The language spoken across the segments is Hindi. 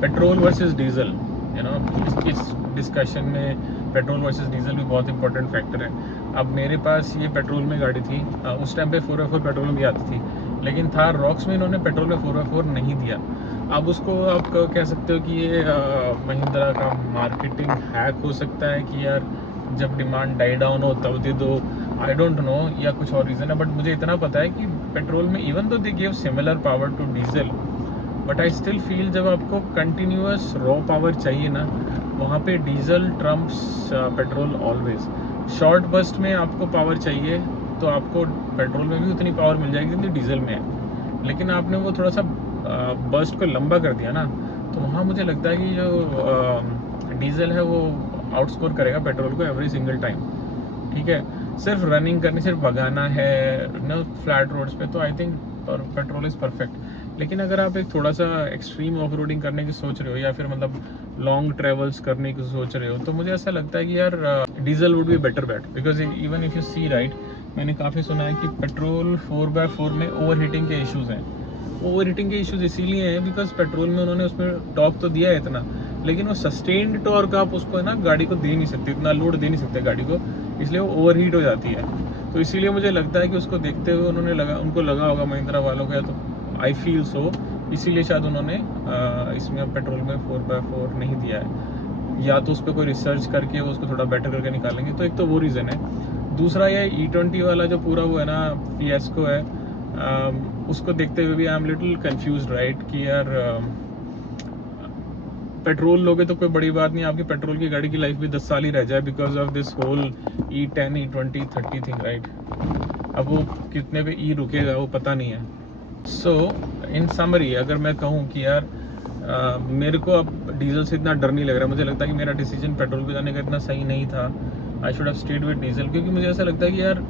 पेट्रोल वर्सेस डीजल, इस डिस्कशन में पेट्रोल वर्सेस डीजल भी बहुत इंपॉर्टेंट फैक्टर है। अब मेरे पास ये पेट्रोल में गाड़ी थी, उस टाइम पे 4x4 पेट्रोल भी आती थी, लेकिन थार रॉक्स में इन्होंने पेट्रोल में 4x4 नहीं दिया। अब उसको आप कह सकते हो कि ये महिंद्रा का मार्केटिंग हैक हो सकता है कि यार जब डिमांड डाई डाउन हो तब दे दो, आई डोंट नो, या कुछ और रीज़न है। बट मुझे इतना पता है कि पेट्रोल में even though they give similar power to diesel, but I still feel जब आपको कंटिन्यूअस रॉ पावर चाहिए ना, वहाँ पे diesel trumps petrol always. Short burst में आपको पावर चाहिए तो आपको पेट्रोल में भी उतनी पावर मिल जाएगी जितनी डीजल में है, लेकिन आपने वो थोड़ा सा बस्ट को लंबा कर दिया ना, तो वहाँ मुझे लगता है कि जो डीजल है वो आउटस्कोर करेगा पेट्रोल को एवरी सिंगल टाइम। ठीक है, सिर्फ रनिंग करनी, सिर्फ भगाना है ना फ्लैट रोड्स पे, तो I think petrol is perfect. लेकिन अगर आप एक थोड़ा सा एक्सट्रीम ऑफ रोडिंग करने की सोच रहे हो या फिर मतलब लॉन्ग ट्रेवल्स करने की सोच रहे हो, तो मुझे ऐसा लगता है कि यार diesel would be better bet, because even if you see right, मैंने काफ़ी सुना है कि पेट्रोल 4x4 में ओवर हीटिंग के इश्यूज़ हैं। ओवर हीटिंग के इश्यूज इसीलिए हैं बिकॉज पेट्रोल में उन्होंने उसमें टॉर्क तो दिया है इतना, लेकिन वो सस्टेन्ड टॉर्क आप उसको है ना गाड़ी को दे नहीं सकते, इतना लोड दे नहीं सकते गाड़ी को, इसलिए वो ओवर हीट हो जाती है। तो इसीलिए मुझे लगता है कि उसको देखते हुए उनको लगा होगा महिंद्रा वालों को, या तो आई फील सो, इसीलिए शायद उन्होंने इसमें पेट्रोल में 4x4 नहीं दिया है, या तो उस पर कोई रिसर्च करके वो उसको थोड़ा बेटर करके निकालेंगे। तो एक तो वो रीज़न है। दूसरा ये E20 वाला जो पूरा वो है ना फिएस्को है, उसको देखते हुए भी I am little confuse right कि यार पेट्रोल लोगे तो कोई बड़ी बात नहीं, आपकी पेट्रोल की गाड़ी की लाइफ भी 10 साल ही रह जाए because of this whole E10 E20 30 thing right. अब वो कितने पे ई रुकेगा वो पता नहीं है। सो इन समरी अगर मैं कहूँ कि यार मेरे को अब डीजल से इतना डर नहीं लग रहा, मुझे लगता है कि मेरा डिसीजन पेट्रोल पे जाने का इतना सही नहीं था। I should have stayed with diesel, क्योंकि मुझे ऐसा लगता है कि यार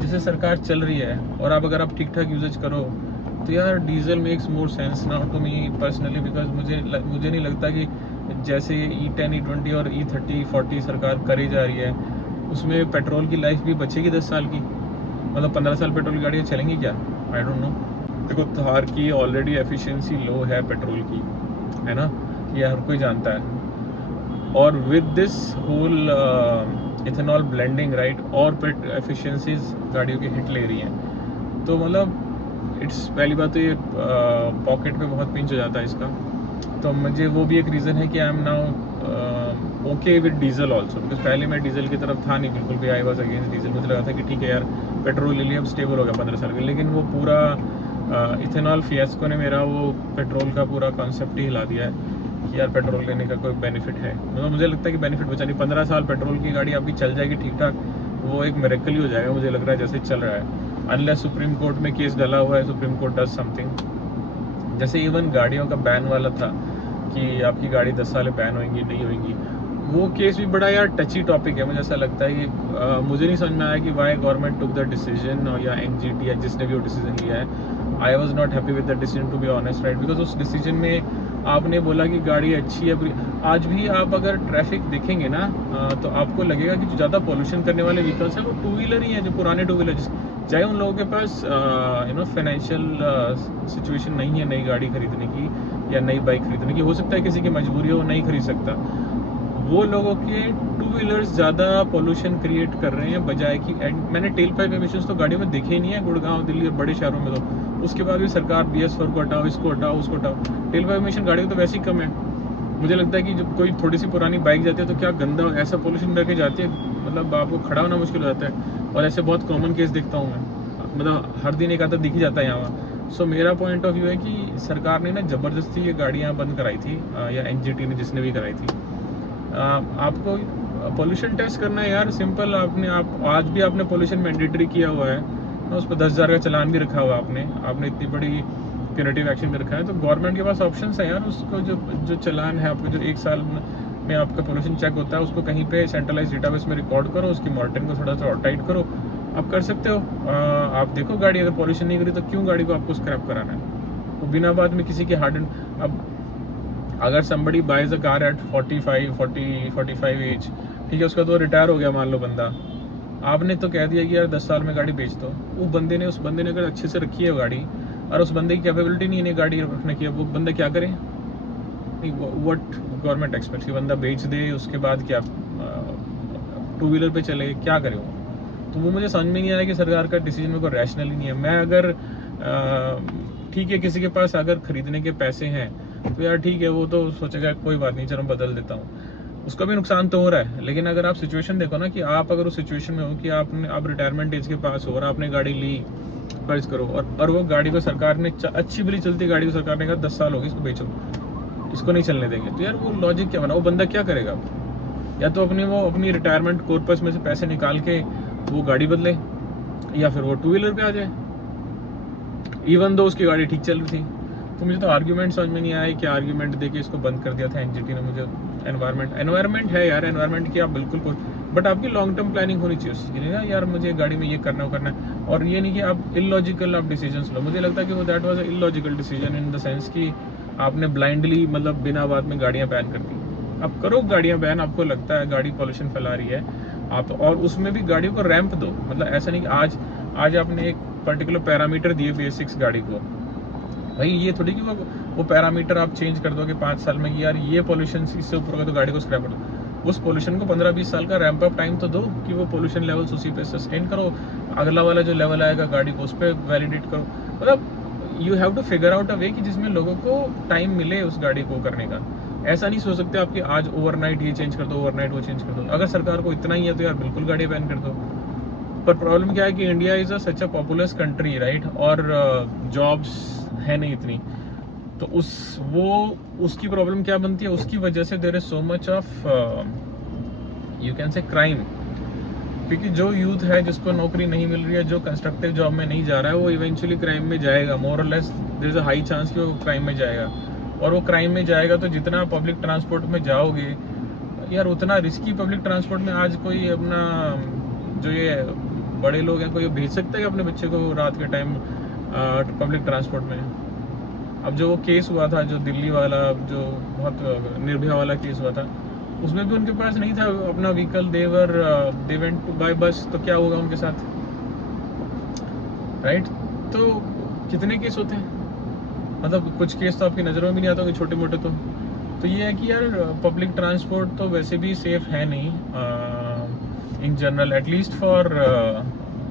जैसे सरकार चल रही है और अगर आप ठीक ठाक यूजेज करो तो यार diesel makes more sense now to me personally, because मुझे नहीं लगता कि जैसे E10 E20 और E30 40 सरकार करी जा रही है उसमें पेट्रोल की लाइफ भी बचेगी 10 साल की, मतलब 15 साल पेट्रोल की गाड़ियाँ चलेंगी क्या, आई डोंट नो। देखो थार की ऑलरेडी एफिशिएंसी लो है पेट्रोल की, है ना, ये हर कोई जानता है, और with this whole ethanol blending right, और एफिशिएंसीज गाड़ियों की हिट ले रही हैं, तो मतलब इट्स पहली बात तो ये पॉकेट पे बहुत पिंच हो जाता है इसका। तो मुझे वो भी एक रीज़न है कि I am now okay with diesel also, because पहले मैं डीजल की तरफ था नहीं बिल्कुल भी, आई वॉज अगेंस्ट डीजल। मुझे लगा था कि ठीक है यार पेट्रोल ले लिया अब स्टेबल हो गया 15 साल के, लेकिन वो पूरा इथेनॉल फिएस्को ने मेरा वो पेट्रोल का पूरा कॉन्सेप्ट ही हिला दिया है कि यार पेट्रोल लेने का कोई बेनिफिट है। मतलब मुझे लगता है कि बेनिफिट बचा नहीं, 15 साल पेट्रोल की गाड़ी आपकी चल जाएगी ठीक ठाक, वो एक मिरेकल ही हो जाएगा मुझे लग रहा है जैसे चल रहा है, अनलेस सुप्रीम कोर्ट में केस डला हुआ है, सुप्रीम कोर्ट डज समथिंग। जैसे इवन गाड़ियों का बैन वाला था कि आपकी गाड़ी 10 साल बैन होंगी नहीं होंगी, वो केस भी बड़ा यार टची टॉपिक है। मुझे ऐसा लगता है कि मुझे नहीं समझ में आया कि why government took the decision, या NGT या जिसने भी वो डिसीजन लिया है, I was not happy with the decision to be honest right, because उस डिसीजन में आपने बोला कि गाड़ी अच्छी है। आज भी आप अगर ट्रैफिक देखेंगे ना तो आपको लगेगा कि जो ज़्यादा पोल्यूशन करने वाले व्हीकल्स हैं वो टू व्हीलर ही हैं, जो पुराने टू व्हीलर, चाहे उन लोगों के पास फाइनेंशियल सिचुएशन नहीं है नई गाड़ी खरीदने की या नई बाइक खरीदने की, हो सकता है किसी की मजबूरी हो नहीं खरीद सकता, वो लोगों के टू व्हीलर्स ज़्यादा पोल्यूशन क्रिएट कर रहे हैं बजाय कि मैंने टेल पाइप एमिशंस तो गाड़ियों में देखे ही नहीं है गुड़गांव दिल्ली और बड़े शहरों में, तो उसके बाद भी सरकार BS4 को हटाओ, इसको हटाओ, उसको हटाओ, टेल पाइप एमिशन गाड़ी तो वैसे ही कम है। मुझे लगता है कि जब कोई थोड़ी सी पुरानी बाइक जाती है तो क्या गंदा ऐसा पोल्यूशन करके जाती है, मतलब आपको खड़ा होना मुश्किल हो जाता है, और ऐसे बहुत कॉमन केस देखता हूँ मैं, मतलब हर दिन एक आधा दिख ही जाता है यहाँ। सो मेरा पॉइंट ऑफ व्यू है कि सरकार ने ना ज़बरदस्ती ये गाड़ियाँ बंद कराई थी, या NGT ने जिसने भी कराई थी। आपको पोल्यूशन टेस्ट करना है यार, सिंपल, आप आज भी आपने पोल्यूशन मैंडेटरी किया हुआ है, उस पर 10,000 का चालान भी रखा हुआ आपने इतनी बड़ी प्यूनिटिव एक्शन भी रखा है, तो गवर्नमेंट के पास ऑप्शंस है यार, उसको जो चालान है आपको, जो 1 साल में आपका पोल्यूशन चेक होता है उसको कहीं पे सेंट्रलाइज डेटाबेस में रिकॉर्ड करो, उसकी मॉनिटरिंग को थोड़ा सा टाइट करो, आप कर सकते हो। आप देखो गाड़ी अगर पोल्यूशन नहीं करी तो क्यों गाड़ी को आपको स्क्रैप कराना है, वो बिना बाद में किसी के हार्ड एंड। अब अगर somebody buys a car at 45 as, ठीक है, उसका तो रिटायर हो गया मान लो बंदा, आपने तो कह दिया कि यार 10 साल में गाड़ी बेच दो, उस बंदे ने अगर अच्छे से रखी है गाड़ी और उस बंदे की कैपेबिलिटी नहीं है गाड़ी रखने की, वो बंदा क्या करे, नहीं, व्हाट गवर्नमेंट एक्सपेक्ट्स कि बंदा बेच दे, उसके बाद क्या टू व्हीलर पे चले, क्या करे वो? तो वो मुझे समझ में नहीं आ रहा कि सरकार का डिसीजन मेरे को रैशनल ही नहीं है। मैं अगर ठीक है, किसी के पास अगर खरीदने के पैसे हैं तो यार ठीक है, वो तो सोचेगा कोई बात नहीं, चलो बदल देता हूँ, उसका भी नुकसान तो हो रहा है। लेकिन अगर आप सिचुएशन देखो ना कि आप अगर उस सिचुएशन में हो कि आपने आप रिटायरमेंट एज के पास हो और आपने गाड़ी ली, फर्ज करो, और वो गाड़ी को सरकार ने अच्छी भली चलती गाड़ी को सरकार ने कहा 10 साल हो गए इसको बेचो, इसको नहीं चलने देंगे, तो यार वो लॉजिक क्या बना? वो बंदा क्या करेगा? या तो अपनी रिटायरमेंट कॉर्पस में से पैसे निकाल के वो गाड़ी बदले, या फिर वो टू व्हीलर पे आ जाए, इवन दो उसकी गाड़ी ठीक चल रही थी। तो मुझे तो आर्ग्यूमेंट समझ में नहीं आया, क्या आर्ग्यूमेंट देके इसको बंद कर दिया था एनजीटी ने। मुझे एनवायरमेंट है यार, एनवायरमेंट की आप बिल्कुल कुछ, बट आपकी लॉन्ग टर्म प्लानिंग होनी चाहिए उसके लिए ना यार, मुझे गाड़ी में ये करना है, और ये नहीं कि आप इलॉजिकल आप डिसीजन लो। मुझे लगता है कि वो that was a illogical decision in the sense कि आपने ब्लाइंडली मतलब बिना बात में गाड़ियां बैन कर दी। अब करो गाड़ियां बैन, आपको लगता है गाड़ी पॉल्यूशन फैला रही है आप, और उसमें भी गाड़ियों को रैंप दो। मतलब ऐसा नहीं कि आज आपने एक पर्टिकुलर पैरामीटर दिए बेसिक्स गाड़ी को, भाई ये थोड़ी कि वो पैरामीटर आप चेंज कर दोगे 5 साल में कि यार ये पॉल्यूशन इससे ऊपर होगा तो गाड़ी को स्क्रैप कर दो। उस पॉल्यूशन को 15-20 साल का रैंप अप टाइम तो दो कि वो पॉल्यूशन लेवल्स उसी पे सस्टेन करो, अगला वाला जो लेवल आएगा गाड़ी को उस पर वैलिडेट करो। मतलब you have to figure out a way कि जिसमें लोगों को टाइम मिले उस गाड़ी को करने का। ऐसा नहीं सोच सकते आप कि आज ओवरनाइट ये चेंज कर दो, ओवरनाइट वो चेंज कर दो। अगर सरकार को इतना ही है तो यार बिल्कुल गाड़ी बैन कर दो। पर प्रॉब्लम क्या है कि India is a such a populace country, right, और जॉब्स है नहीं इतनी, तो उसकी प्रॉब्लम क्या बनती है, उसकी वजह से there is so much of you can say crime. क्योंकि जो यूथ है जिसको नौकरी नहीं मिल रही है, जो कंस्ट्रक्टिव जॉब में नहीं जा रहा है, वो इवेंचुअली क्राइम में जाएगा। मोर और less there is a high chance कि वो क्राइम में जाएगा, और वो क्राइम में जाएगा तो जितना पब्लिक ट्रांसपोर्ट में जाओगे यार, उतना रिस्की पब्लिक ट्रांसपोर्ट में आज कोई अपना जो ये बड़े लोग हैं, कोई भेज सकता है अपने बच्चे को रात के टाइम पब्लिक ट्रांसपोर्ट में? अब जो वो केस हुआ था, जो दिल्ली वाला, जो बहुत निर्भया वाला केस हुआ था, उसमें भी उनके पास नहीं था अपना vehicle, they went to by bus, तो क्या होगा उनके साथ, राइट? तो कितने केस होते हैं, मतलब कुछ केस तो आपकी नज़रों में भी नहीं आता होंगे, छोटे मोटे। तो ये है कि यार पब्लिक ट्रांसपोर्ट तो वैसे भी सेफ है नहीं in general, at least for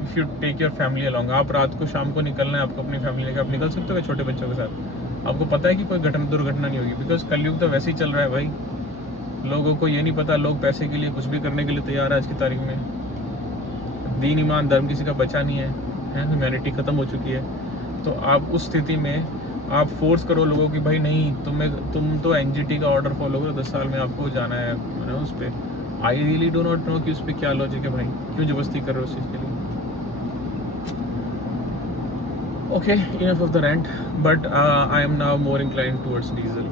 if you take your family along. आप रात को शाम को निकलना है आपको अपनी फैमिली लेकर, आप निकल सकते हो छोटे बच्चों के साथ? आपको पता है कि कोई दुर्घटना नहीं होगी, बिकॉज कलयुग तो वैसे ही चल रहा है भाई। लोगों को ये नहीं पता, लोग पैसे के लिए कुछ भी करने के लिए तैयार है आज की तारीख में। दीन ईमान धर्म किसी का बचा नहीं है, ह्यूमैनिटी खत्म हो चुकी है। तो आप उस स्थिति में आप फोर्स करो लोगों की, भाई नहीं तुम तो एनजीटी का ऑर्डर फॉलो करो, 10 साल में आपको जाना है उस पर। I really do not know कि उस पर क्या लॉजिक है भाई, क्यों जबरदस्ती कर रहे हो उस चीज़ के लिए? Okay, enough of the rent, but I am now more inclined towards diesel.